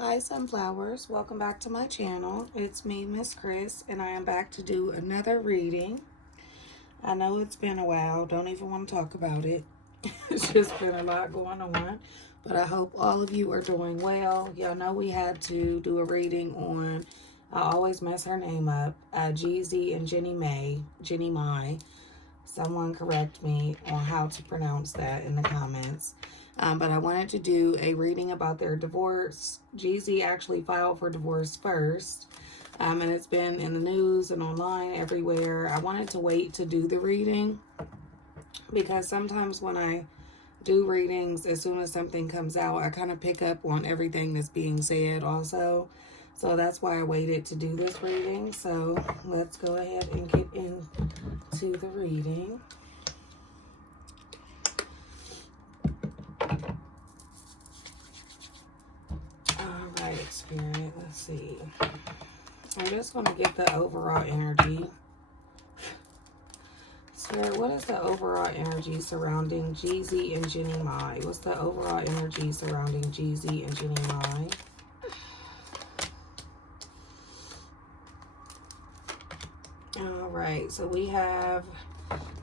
Hi Sunflowers, welcome back to my channel. It's me, Miss Chris, and I am back to do another reading. I know it's been a while, don't even want to talk about it. It's just been a lot going on, but I hope all of you are doing well. Y'all know we had to do a reading on, I always mess her name up, Jeezy and Jeannie Mai. Someone correct me on how to pronounce that in the comments. But I wanted to do a reading about their divorce. Jeezy actually filed for divorce first. And it's been in the news and online everywhere. I wanted to wait to do the reading because sometimes when I do readings, as soon as something comes out, I kind of pick up on everything that's being said also. So that's why I waited to do this reading. So let's go ahead and get into the reading. All right, Spirit, let's see. I'm just going to get the overall energy. Spirit, what is the overall energy surrounding Jeezy and Jeannie Mai? What's the overall energy surrounding Jeezy and Jeannie Mai? All right, so we have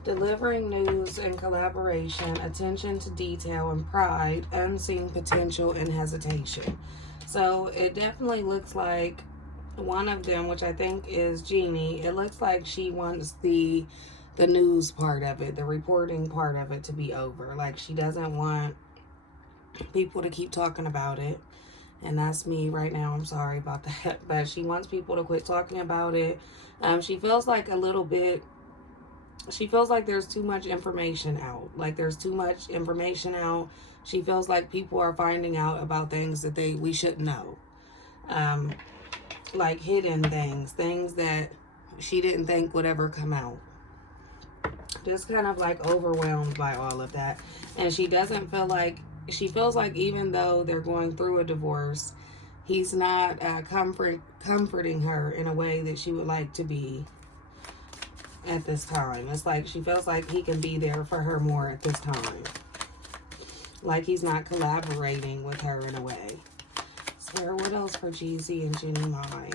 delivering news and collaboration, attention to detail and pride, unseen potential and hesitation. So it definitely looks like one of them, which I think is Jeannie, it looks like she wants the news part of it, the reporting part of it to be over. Like she doesn't want people to keep talking about it. And that's me right now. I'm sorry about that. But she wants people to quit talking about it. She feels like she feels like there's too much information out. Like there's too much information out. She feels like people are finding out about things that we shouldn't know. Like hidden things that she didn't think would ever come out. Just kind of like overwhelmed by all of that. And she doesn't feel like, she feels like even though they're going through a divorce, he's not comforting her in a way that she would like to be at this time. It's like she feels like he can be there for her more at this time. Like he's not collaborating with her in a way. So what else for Jeezy and Jeannie Mai?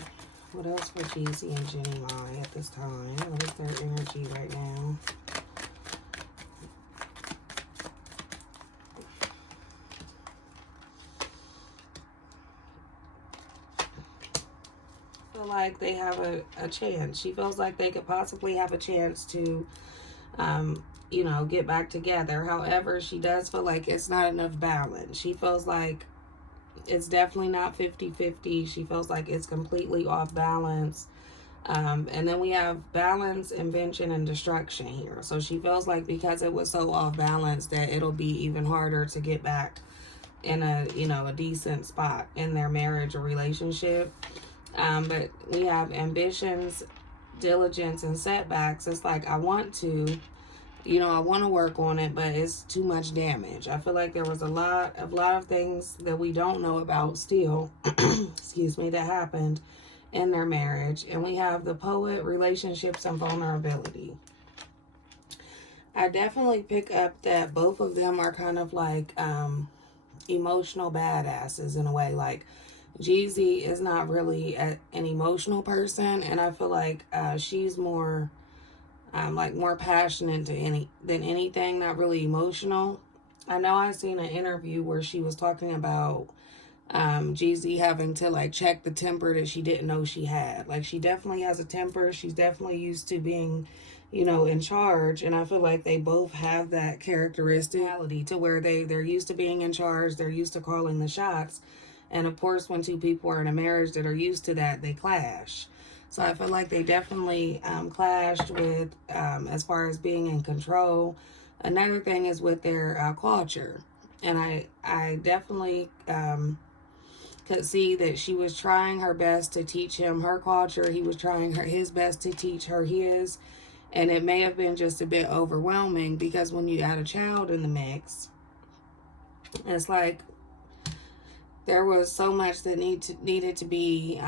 What else for Jeezy and Jeannie Mai at this time? What is their energy right now? Feel like they have a chance. She feels like they could possibly have a chance to get back together. However, she does feel like it's not enough balance. She feels like it's definitely not 50-50. She feels like it's completely off balance. And then we have balance, invention, and destruction here. So she feels like because it was so off balance that it'll be even harder to get back in a decent spot in their marriage or relationship. But we have ambitions, diligence, and setbacks. It's like I want to work on it, but it's too much damage. I feel like there was a lot of things that we don't know about still, excuse me, that happened in their marriage. And we have the poet, relationships, and vulnerability. I definitely pick up that both of them are kind of like emotional badasses in a way. Like Jeezy is not really an emotional person, and I feel like she's more more passionate than anything, not really emotional. I know I seen an interview where she was talking about Jeezy having to like check the temper that she didn't know she had. Like she definitely has a temper. She's definitely used to being, in charge. And I feel like they both have that characteristic to where they're used to being in charge. They're used to calling the shots. And of course, when two people are in a marriage that are used to that, they clash. So I feel like they definitely clashed with as far as being in control. Another thing is with their culture. And I definitely could see that she was trying her best to teach him her culture. He was trying his best to teach her his. And it may have been just a bit overwhelming because when you add a child in the mix, it's like there was so much that needed to be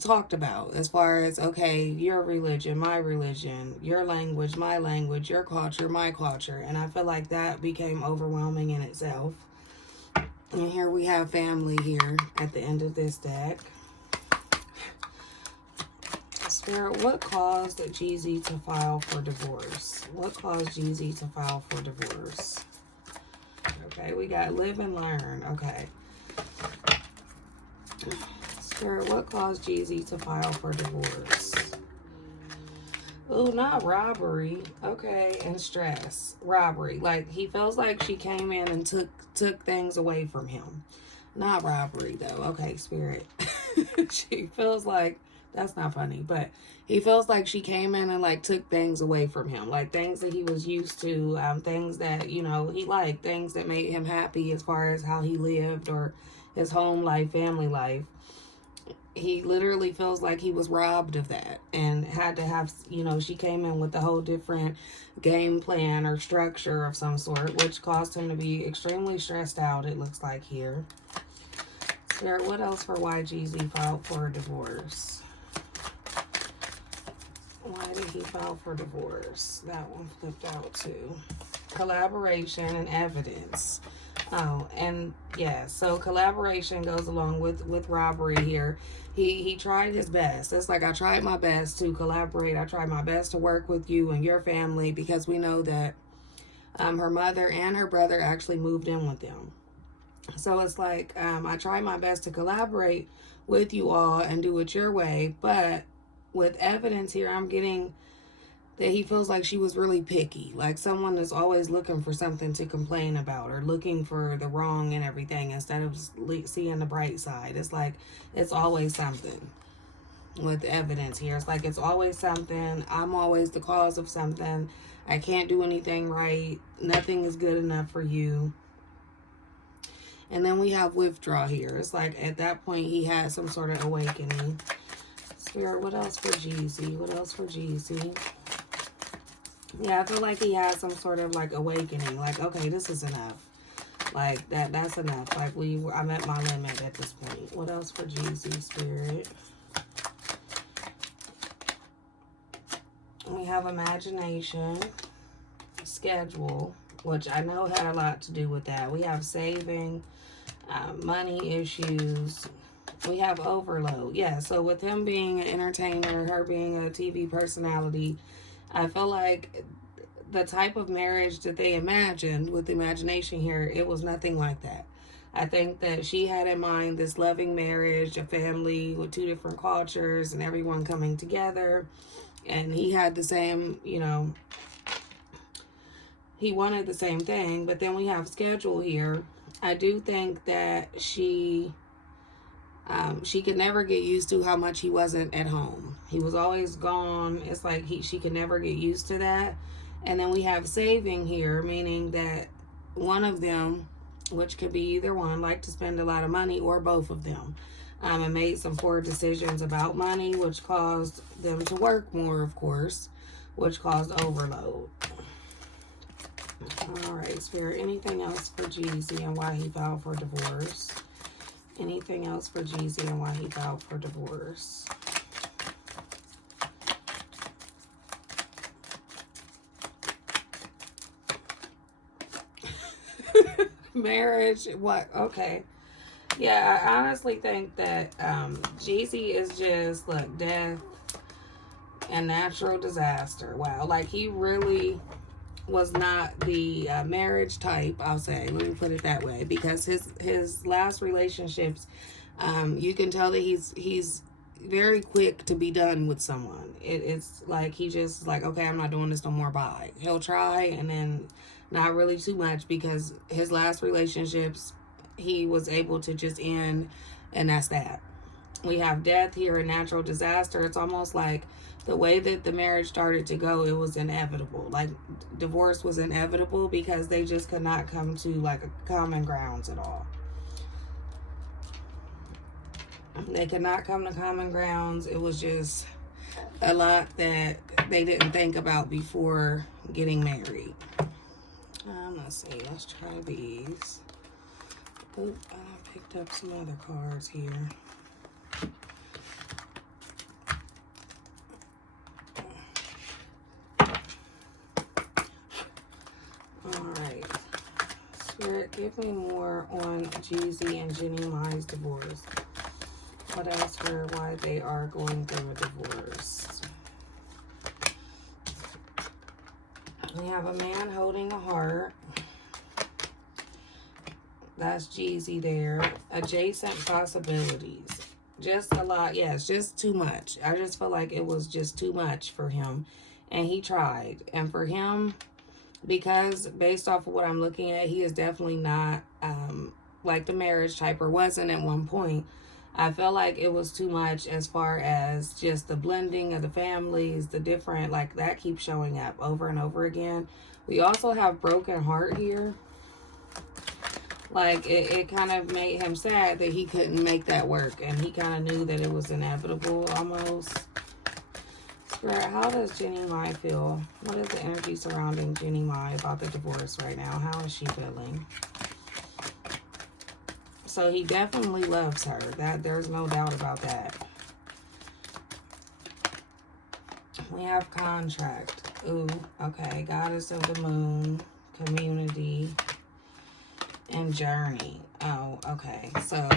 talked about as far as, okay, your religion, my religion, your language, my language, your culture, my culture. And I feel like that became overwhelming in itself. And here we have family here at the end of this deck. Spirit, what caused Jeezy to file for divorce? What caused Jeezy to file for divorce? Okay, we got live and learn. Okay. Spirit, what caused Jeezy to file for divorce? Oh, not robbery. Okay, and stress. Robbery. Like, he feels like she came in and took things away from him. Not robbery, though. Okay, Spirit. She feels like, that's not funny, but he feels like she came in and, like, took things away from him. Like, things that he was used to, things that, you know, he liked, things that made him happy as far as how he lived or his home life, family life. He literally feels like he was robbed of that and had to have, you know, she came in with a whole different game plan or structure of some sort, which caused him to be extremely stressed out, it looks like here. Spirit, what else for why Jeezy filed for a divorce? Why did he file for divorce? That one flipped out too. Collaboration and evidence. Oh, and yeah, so collaboration goes along with robbery here. He tried his best. It's like, I tried my best to collaborate. I tried my best to work with you and your family, because we know that her mother and her brother actually moved in with them. So it's like, I tried my best to collaborate with you all and do it your way. But with evidence here, I'm getting that he feels like she was really picky. Like someone is always looking for something to complain about or looking for the wrong and everything instead of seeing the bright side. It's like it's always something with evidence here. It's like it's always something. I'm always the cause of something. I can't do anything right. Nothing is good enough for you. And then we have withdraw here. It's like at that point he had some sort of awakening. Spirit, what else for Jeezy? What else for Jeezy? Yeah, I feel like he had some sort of like awakening. Like, okay, this is enough. Like that's enough. Like I'm at my limit at this point. What else for Jeezy, Spirit? We have imagination, schedule, which I know had a lot to do with that. We have saving, money issues. We have overload. Yeah, so with him being an entertainer, her being a TV personality, I feel like the type of marriage that they imagined with imagination here, it was nothing like that. I think that she had in mind this loving marriage, a family with two different cultures and everyone coming together. And he had the same, you know, he wanted the same thing. But then we have schedule here. I do think that she could never get used to how much he wasn't at home. He was always gone. It's like she could never get used to that. And then we have saving here, meaning that one of them, which could be either one, like to spend a lot of money, or both of them, and made some poor decisions about money, which caused them to work more, of course, which caused overload. All right, Spirit, anything else for Jeezy and why he filed for divorce? Anything else for Jeezy and why he filed for divorce? Marriage, what? Okay. Yeah, I honestly think that Jeezy is just, look, death and natural disaster. Wow. Like, he really was not the marriage type, I'll say. Let me put it that way. Because his last relationships, you can tell that he's very quick to be done with someone. It's like he just like, okay, I'm not doing this no more, bye. He'll try and then not really too much, because his last relationships he was able to just end, and that's that. We have death here, a natural disaster. It's almost like the way that the marriage started to go, it was inevitable. Like divorce was inevitable because they just could not come to like a common grounds at all. They could not come to common grounds. It was just a lot that they didn't think about before getting married. Let's see. Let's try these. Oh, I picked up some other cards here. All right. Spirit, give me more on Jeezy and Jeannie Mai's divorce. What else for why they are going through a divorce? We have a man holding a heart. That's Jeezy there. Adjacent possibilities. Just a lot. Yeah, it's just too much. I just feel like it was just too much for him. And he tried. And for him, because based off of what I'm looking at, he is definitely not like the marriage type, or wasn't at one point. I felt like it was too much as far as just the blending of the families, the different, like that keeps showing up over and over again. We also have broken heart here. Like it kind of made him sad that he couldn't make that work, and he kind of knew that it was inevitable almost. Spirit, how does Jeannie Mai feel? What is the energy surrounding Jeannie Mai about the divorce right now? How is she feeling? So he definitely loves her. That there's no doubt about that. We have contract. Ooh, okay. Goddess of the moon, community, and journey. Oh, okay. So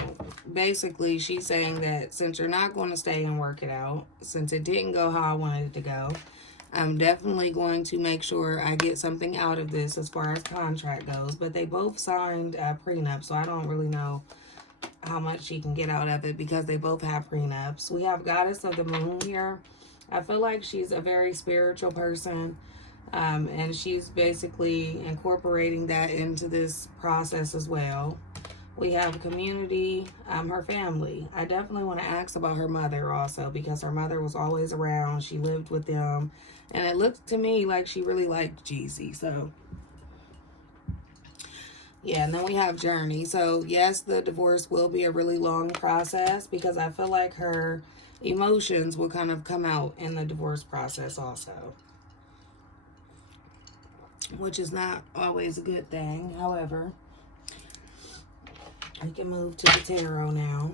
basically she's saying that since you're not going to stay and work it out, since it didn't go how I wanted it to go, I'm definitely going to make sure I get something out of this as far as contract goes. But they both signed a prenup, so I don't really know how much she can get out of it because they both have prenups. We have Goddess of the Moon here. I feel like she's a very spiritual person, and she's basically incorporating that into this process as well. We have community, her family. I definitely want to ask about her mother also, because her mother was always around. She lived with them, and it looked to me like she really liked Jeezy. So yeah, and then we have journey. So yes, the divorce will be a really long process, because I feel like her emotions will kind of come out in the divorce process also, which is not always a good thing. However, I can move to the tarot now.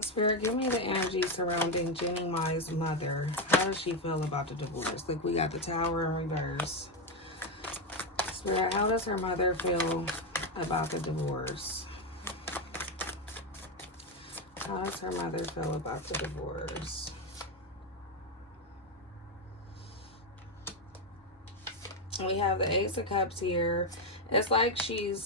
Spirit, give me the energy surrounding Jeannie Mai's mother. How does she feel about the divorce? Look, we got the Tower in reverse. Spirit, how does her mother feel about the divorce? How does her mother feel about the divorce? We have the Ace of Cups here. It's like she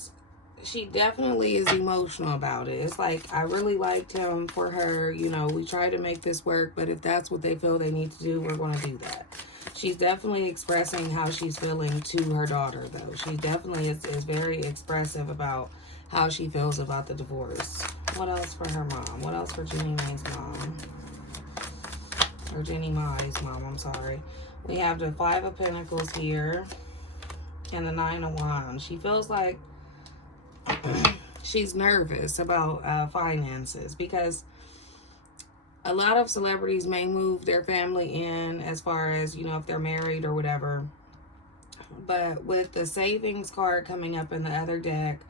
definitely is emotional about it. It's like, I really liked him for her. You know, we try to make this work, but if that's what they feel they need to do, we're going to do that. She's definitely expressing how she's feeling to her daughter, though. She definitely is very expressive about how she feels about the divorce. What else for her mom? What else for Jeannie Mai's mom? Or Jeannie Mai's mom, I'm sorry. We have the Five of Pentacles here and the Nine of Wands. She feels like she's nervous about finances, because a lot of celebrities may move their family in, as far as, you know, if they're married or whatever. But with the savings card coming up in the other deck,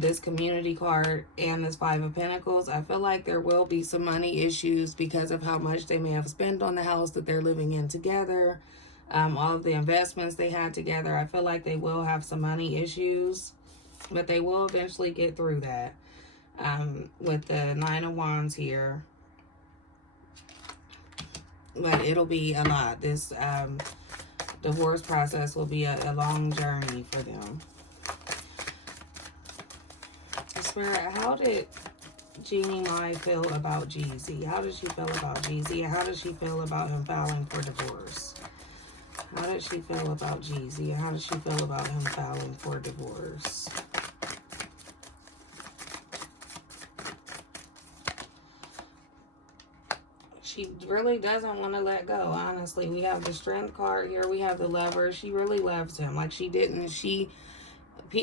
this community card, and this Five of Pentacles, I feel like there will be some money issues because of how much they may have spent on the house that they're living in together. All of the investments they had together, I feel like they will have some money issues, but they will eventually get through that. With the Nine of Wands here, but it'll be a lot. This divorce process will be a long journey for them. Spirit, how did Jeannie Mai feel about Jeezy? How did she feel about Jeezy? How did she feel about him filing for divorce? How did she feel about Jeezy? How did she feel about him filing for divorce? She really doesn't want to let go, honestly. We have the Strength card here. We have the Lover. She really loves him. Like,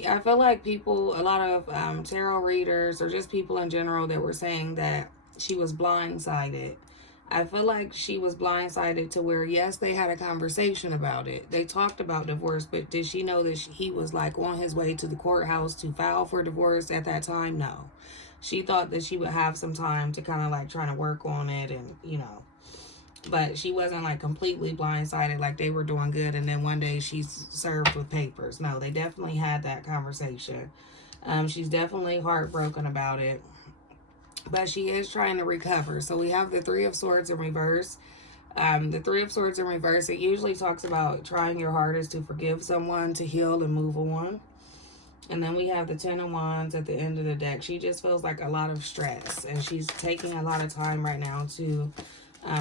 I feel like people, a lot of tarot readers, or just people in general, that were saying that she was blindsided. I feel like she was blindsided to where, yes, they had a conversation about it. They talked about divorce, but did she know that he was like on his way to the courthouse to file for divorce at that time? No. She thought that she would have some time to kind of like trying to work on it and, you know, But she wasn't like completely blindsided, like they were doing good and then one day she's served with papers. No, they definitely had that conversation. She's definitely heartbroken about it, but she is trying to recover. So we have the Three of Swords in reverse. The Three of Swords in reverse, it usually talks about trying your hardest to forgive someone, to heal and move on. And then we have the Ten of Wands at the end of the deck. She just feels like a lot of stress, and she's taking a lot of time right now to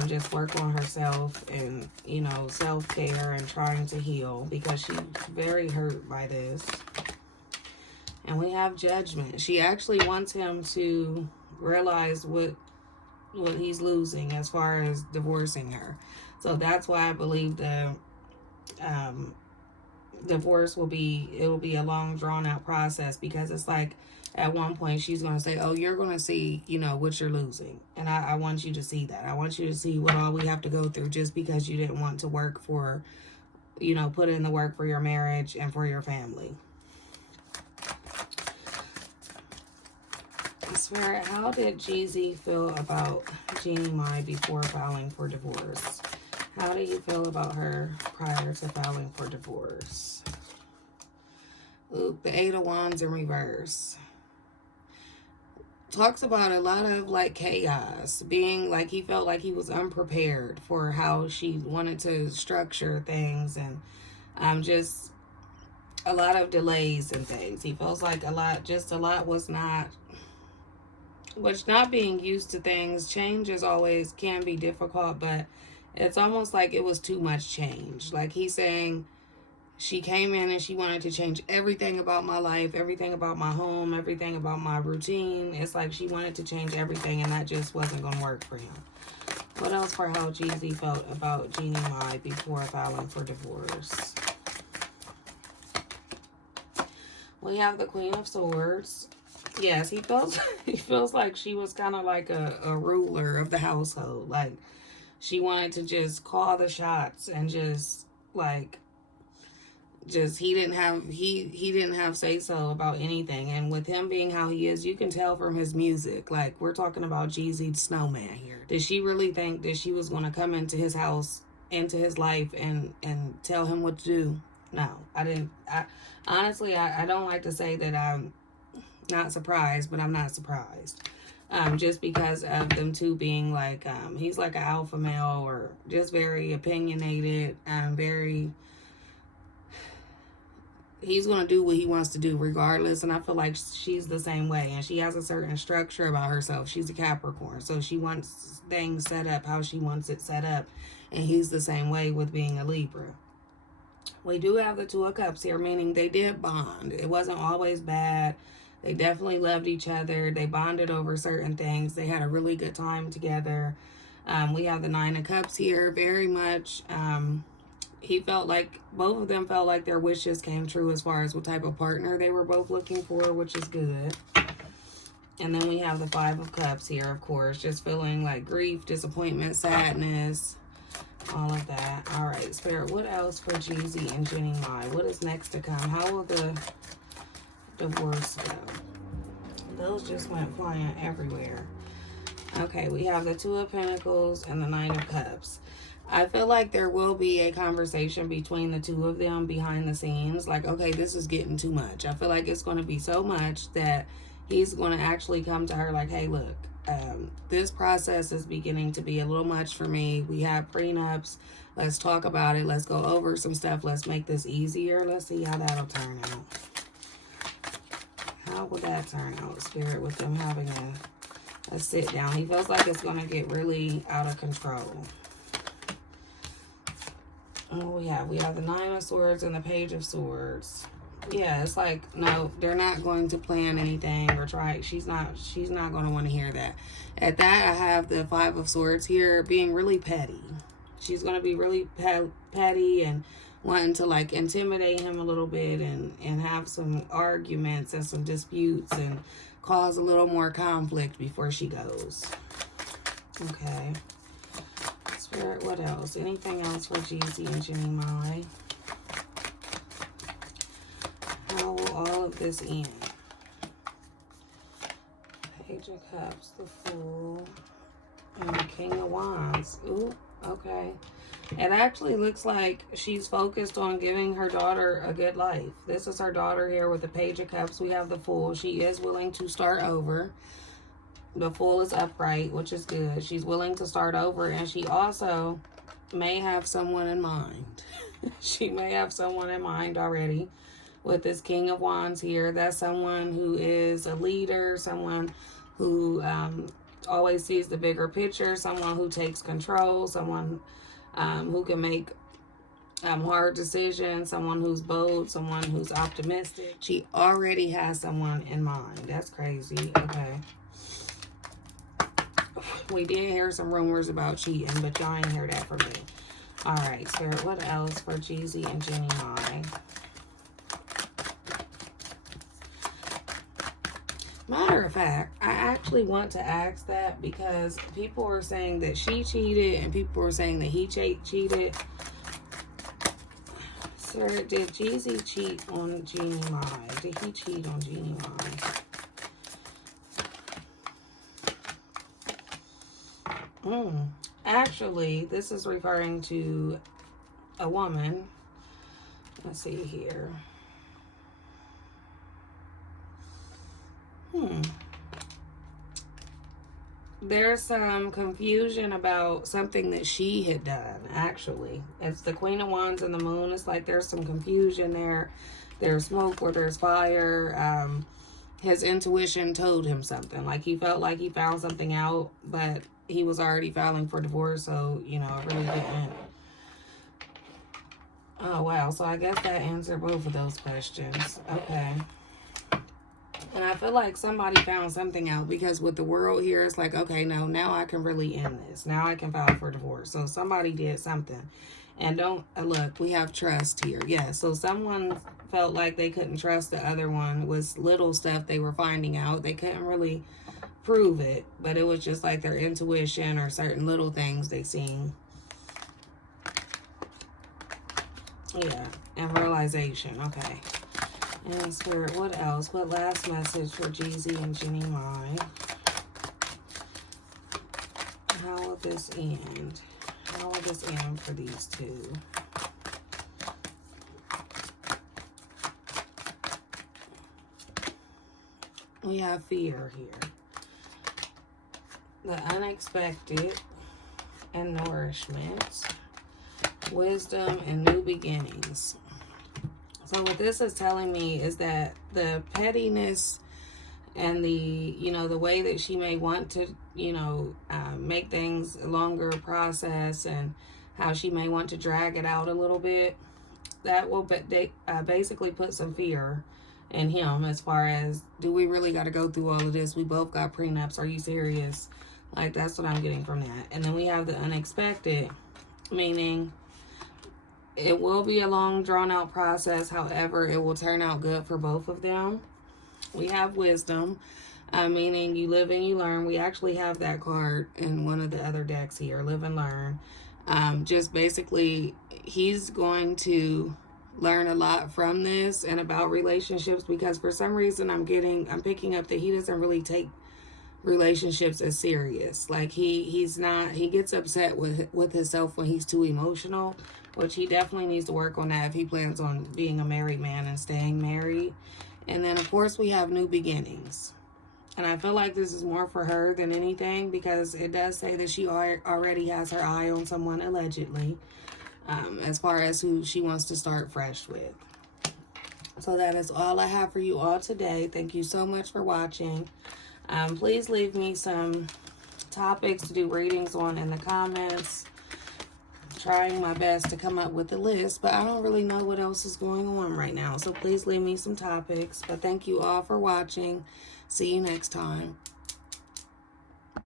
just work on herself and, you know, self-care and trying to heal because she's very hurt by this. And we have Judgment. She actually wants him to realize what he's losing as far as divorcing her. So that's why I believe the divorce will be a long drawn out process, because it's like at one point she's going to say, oh, you're going to see, you know, what you're losing. And I want you to see that. I want you to see what all we have to go through just because you didn't want to work for, you know, put in the work for your marriage and for your family. Spirit, how did Jeezy feel about Jeannie Mai before filing for divorce? How do you feel about her prior to filing for divorce? Oop, the Eight of Wands in reverse. Talks about a lot of like chaos, being like he felt like he was unprepared for how she wanted to structure things, and just a lot of delays and things. He feels like a lot was not, which not being used to things, change is always can be difficult, but it's almost like it was too much change. Like he's saying, she came in and she wanted to change everything about my life, everything about my home, everything about my routine. It's like she wanted to change everything, and that just wasn't going to work for him. What else for how Jeezy felt about Jeannie Mai before filing for divorce? We have the Queen of Swords. Yes, he feels like she was kind of like a ruler of the household. Like she wanted to just call the shots and just like he didn't have say so about anything. And with him being how he is, you can tell from his music. Like we're talking about Jeezy Snowman here. Did she really think that she was going to come into his house, into his life, and tell him what to do? No, I didn't. Honestly, I don't like to say that I'm not surprised, but I'm not surprised. Just because of them two being like, he's like an alpha male, or just very opinionated, he's going to do what he wants to do regardless. And I feel like she's the same way, and she has a certain structure about herself. She's a Capricorn, so she wants things set up how she wants it set up, and he's the same way with being a Libra. We do have the Two of Cups here, meaning they did bond. It wasn't always bad. They definitely loved each other. They bonded over certain things. They had a really good time together. We have the Nine of Cups here. Very much, he felt like, both of them felt like their wishes came true as far as what type of partner they were both looking for, which is good. And then we have the Five of Cups here, of course. Just feeling like grief, disappointment, sadness, all of that. All right, Spirit, what else for Jeezy and Jeannie Mai? What is next to come? How will the divorce go? Those just went flying everywhere. Okay, we have the Two of Pentacles and the Nine of Cups. I feel like there will be a conversation between the two of them behind the scenes. Like, okay, this is getting too much. I feel like it's going to be so much that he's going to actually come to her like, hey, look, this process is beginning to be a little much for me. We have prenups. Let's talk about it. Let's go over some stuff. Let's make this easier. Let's see how that'll turn out. How will that turn out, Spirit, with them having a sit down? He feels like it's going to get really out of control. Oh, yeah, we have the Nine of Swords and the Page of Swords. Yeah, it's like, no, they're not going to plan anything or try. She's not going to want to hear that. At that, I have the Five of Swords here being really petty. She's going to be really petty and wanting to like intimidate him a little bit and have some arguments and some disputes and cause a little more conflict before she goes. Okay. Spirit, what else? Anything else for Jeezy and Jeannie Mai? How will all of this end? Page of Cups, the Fool, and the King of Wands. Ooh, Okay. It actually looks like she's focused on giving her daughter a good life. This is her daughter here with the Page of Cups. We have the Fool. She is willing to start over. The Fool is upright, which is good. She's willing to start over, and she also may have someone in mind. She may have someone in mind already with this King of Wands here. That's someone who is a leader, someone who always sees the bigger picture, someone who takes control, someone who can make hard decisions, someone who's bold, someone who's optimistic. She already has someone in mind. That's crazy. Okay. We did hear some rumors about cheating, but y'all ain't hear that from me. All right, Spirit, what else for Jeezy and Jeannie Mai? Matter of fact, I actually want to ask that because people were saying that she cheated and people were saying that he cheated. Sir, did Jeezy cheat on Jeannie Mai? Did he cheat on Jeannie Mai? Actually, this is referring to a woman. Let's see here. There's some confusion about something that she had done, actually. It's the Queen of Wands and the Moon. It's like there's some confusion there. There's smoke where there's fire. His intuition told him something. Like he felt like he found something out, but he was already filing for divorce, so, you know, it really didn't. Oh, wow. So I guess that answered both of those questions. Okay. And I feel like somebody found something out because with the world here, it's like, okay, no, now I can really end this. Now I can file for divorce. So somebody did something. And don't, look, we have trust here. Yeah, so someone felt like they couldn't trust the other one with little stuff they were finding out. They couldn't really prove it, but it was just like their intuition or certain little things they seen. Yeah, and realization. Okay. And Spirit, what else? What last message for Jeezy and Jeannie Mai? How will this end? How will this end for these two? We have fear here. The unexpected and nourishment. Wisdom and new beginnings. So what this is telling me is that the pettiness and the, you know, the way that she may want to, you know, make things a longer process and how she may want to drag it out a little bit, that will basically put some fear in him as far as, do we really got to go through all of this? We both got prenups. Are you serious? Like, that's what I'm getting from that. And then we have the unexpected, meaning it will be a long, drawn-out process. However, it will turn out good for both of them. We have wisdom, meaning you live and you learn. We actually have that card in one of the other decks here, live and learn. Just basically, he's going to learn a lot from this and about relationships because for some reason I'm picking up that he doesn't really take relationships as serious. Like he gets upset with himself when he's too emotional, which he definitely needs to work on that if he plans on being a married man and staying married. And then of course we have new beginnings, and I feel like this is more for her than anything because it does say that she already has her eye on someone allegedly, as far as who she wants to start fresh with. So that is all I have for you all today. Thank you so much for watching. Please leave me some topics to do readings on in the comments. Trying my best to come up with a list, but I don't really know what else is going on right now. So please leave me some topics. But thank you all for watching. See you next time.